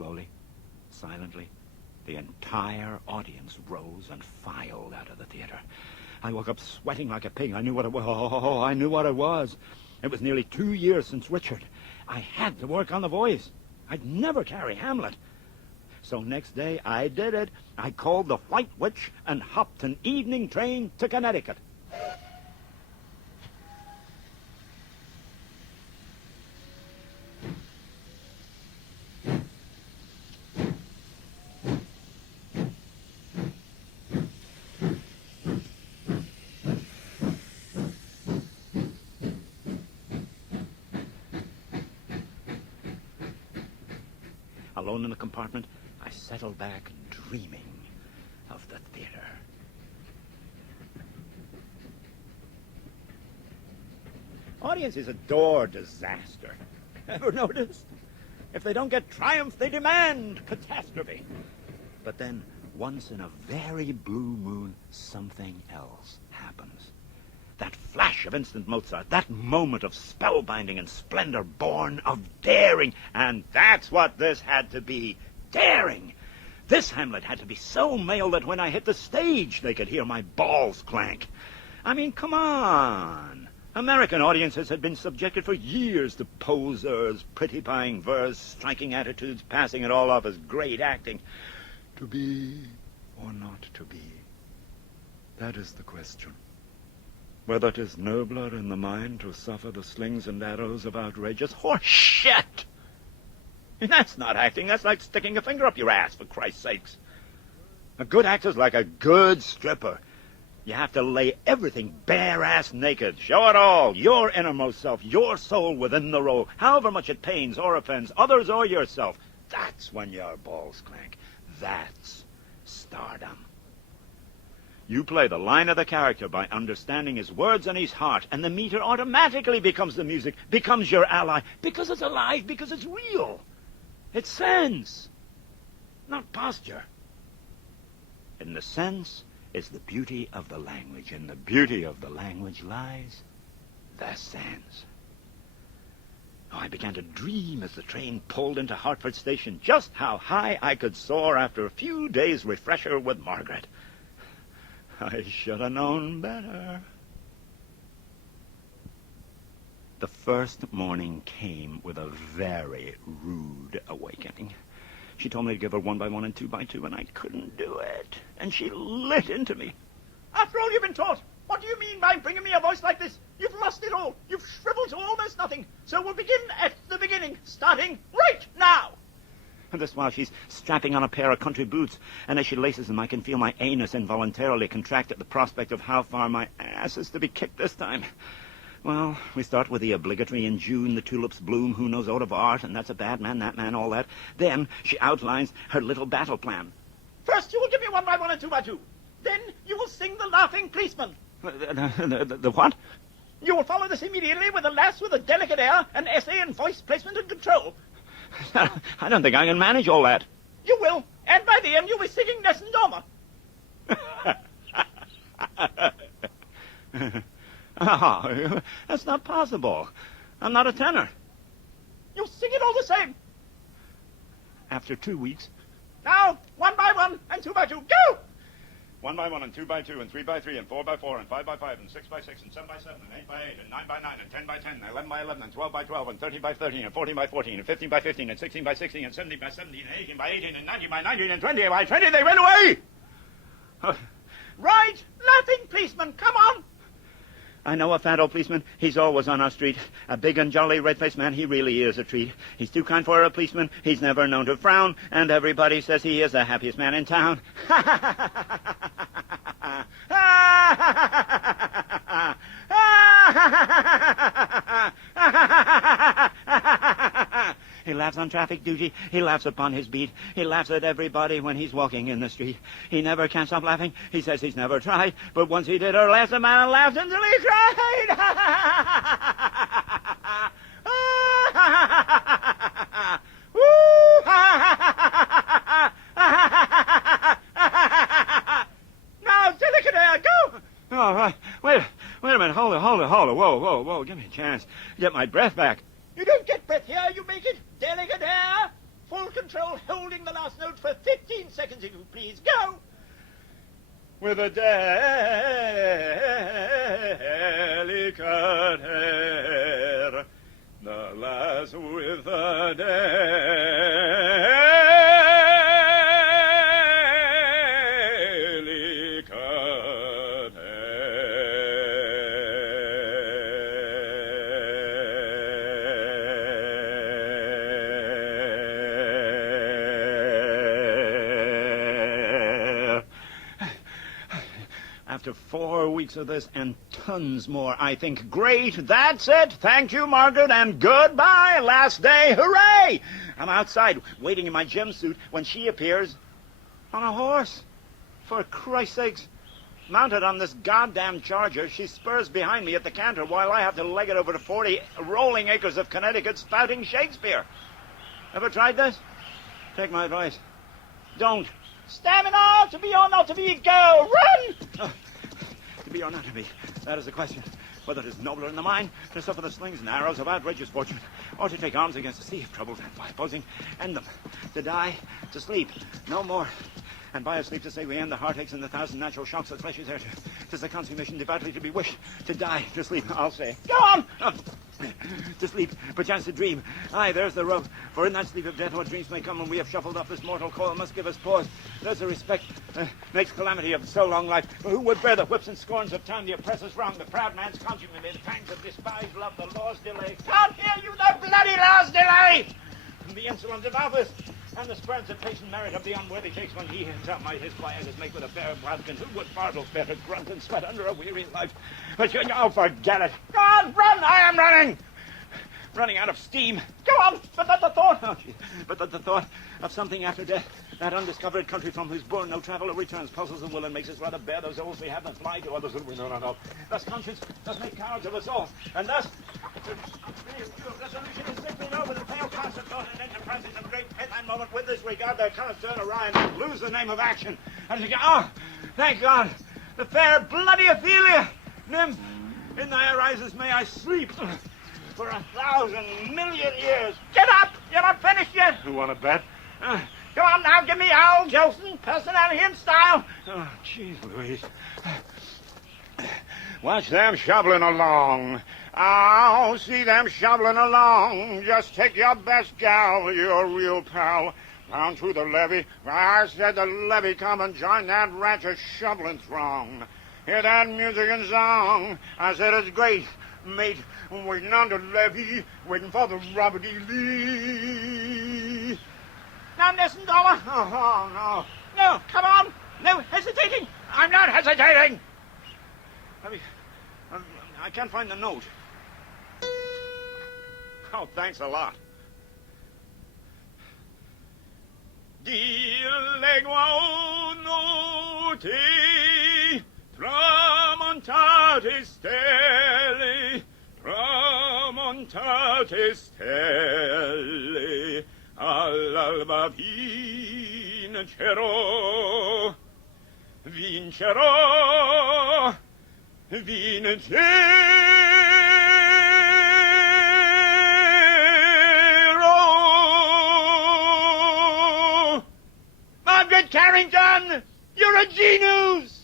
Slowly, silently, the entire audience rose and filed out of the theater. I woke up sweating like a pig. I knew what it was. Oh, I knew what it was. It was nearly 2 years since Richard. I had to work on the voice. I'd never carry Hamlet. So next day, I did it. I called the White Witch and hopped an evening train to Connecticut. Alone in the compartment, I settled back, dreaming of the theater. Audiences adore disaster. Ever noticed? If they don't get triumph, they demand catastrophe. But then, once in a very blue moon, something else happens. That flash of instant Mozart, that moment of spellbinding and splendor born of daring. And that's what this had to be, daring. This Hamlet had to be so male that when I hit the stage, they could hear my balls clank. I mean, come on. American audiences had been subjected for years to posers, pretty-pieing verse, striking attitudes, passing it all off as great acting. To be or not to be, that is the question. Whether 'tis nobler in the mind to suffer the slings and arrows of outrageous horse shit. That's not acting. That's like sticking a finger up your ass, for Christ's sakes. A good actor's like a good stripper. You have to lay everything bare-ass naked. Show it all. Your innermost self, your soul within the role, however much it pains or offends others or yourself. That's when your balls clank. That's stardom. You play the line of the character by understanding his words and his heart, and the meter automatically becomes the music, becomes your ally, because it's alive, because it's real. It's sense, not posture. In the sense is the beauty of the language. In the beauty of the language lies the sense. Oh, I began to dream as the train pulled into Hartford Station just how high I could soar after a few days' refresher with Margaret. I should have known better. The first morning came with a very rude awakening. She told me to give her 1 by 1 and 2 by 2, and I couldn't do it. And she lit into me. After all you've been taught, what do you mean by bringing me a voice like this? You've lost it all. You've shriveled to almost nothing. So we'll begin at the beginning, starting right now. And this while she's strapping on a pair of country boots, and as she laces them, I can feel my anus involuntarily contract at the prospect of how far my ass is to be kicked this time. Well, we start with the obligatory "in June the tulips bloom, who knows aught of art, and that's a bad man, that man, all that." Then she outlines her little battle plan. First, you will give me 1 by 1 and 2 by 2. Then you will sing the laughing policeman. The what? You will follow this immediately with a lass with a delicate air, an essay in voice placement and control. I don't think I can manage all that. You will, and by the end you'll be singing Nessun Dorma. Oh, that's not possible. I'm not a tenor. You'll sing it all the same. After 2 weeks. Now, 1 by 1 and 2 by 2, go! 1 by 1 and 2 by 2 and 3 by 3 and 4 by 4 and 5 by 5 and 6 by 6 and 7 by 7 and 8 by 8 and 9 by 9 and 10 by 10 and 11 by 11 and 12 by 12 and 13 by 13 and 14 by 14 and 15 by 15 and 16 by 16 and 17 by 17 and 18 by 18 and 19 by 19 and 20 by 20. They ran away! Right, laughing policeman, come on! I know a fat old policeman. He's always on our street. A big and jolly red-faced man. He really is a treat. He's too kind for a policeman. He's never known to frown. And everybody says he is the happiest man in town. He laughs on traffic duty. He laughs upon his beat. He laughs at everybody when he's walking in the street. He never can stop laughing. He says he's never tried, but once he did, or last a man laughed until he cried. Now, delicate air, go! Oh, wait a minute. Hold it. Whoa. Give me a chance. Get my breath back. You don't get breath here. You make it delicate air. full control, holding the last note for 15 seconds, if you please. Go! With a delicate air, the lass with a delicate air. After 4 weeks of this and tons more, I think, great, that's it. Thank you, Margaret, and goodbye. Last day, hooray! I'm outside waiting in my gym suit when she appears on a horse. For Christ's sakes, mounted on this goddamn charger, she spurs behind me at the canter while I have to leg it over the 40 rolling acres of Connecticut spouting Shakespeare. Ever tried this? Take my advice. Don't. Stamina, to be or not to be, go, run! To be or not to be, that is the question. Whether it is nobler in the mind to suffer the slings and arrows of outrageous fortune, or to take arms against a sea of troubles and by opposing end them. To die, to sleep, no more. And by a sleep to say we end the heartaches and the thousand natural shocks that flesh is heir to. 'Tis the consummation devoutly to be wished. To die, to sleep, I'll say. Go on! To sleep, perchance to dream. Aye, there's the rub. For in that sleep of death, what dreams may come when we have shuffled off this mortal coil must give us pause. There's a respect makes calamity of so long life. For who would bear the whips and scorns of time, the oppressor's wrong, the proud man's consummate, the pangs of despised love, the law's delay. Can't hear you, the bloody law's delay! The insolence of office, and the spurns of patient merit of the unworthy takes when he himself might his quietest make with a fair bodkin. Who would fardel better grunt and sweat under a weary life? But oh, forget it. Go on, run! I am running! Running out of steam. Go on! But that the thought... Oh, but that the thought of something after death, that undiscovered country from whose bourne no traveller returns, puzzles the will and makes us rather bear those ills we have than fly to others that we know not of. Thus conscience does make cowards of us all. And thus... resolution is simply no, with a pale constant thought and enterprises of great pith and moment. With this regard, there cannot turn awry and lose the name of action. And again, oh, thank God, the fair bloody Ophelia, nymph, in thy arises may I sleep for 1,000,000,000 years. Get up! You're not finished yet. You want to bet? Come on now, give me Al Jolson, personality and style. Oh, jeez Louise. Watch them shoveling along. Oh, see them shoveling along. Just take your best gal, your real pal, down to the levee. I said the levee, come and join that rancher shoveling throng. Hear that music and song. I said it's great, mate, waiting on the levee, waiting for the Robert E. Lee. Now listen, Dollar. Oh, no. No, come on. No hesitating. I'm not hesitating. I can't find the note. Oh, thanks a lot. Dilegua noti tramontate stelle, tramontate stelle, all'alba vincerò, vincerò, vincerò. Margaret Carrington, you're a genius!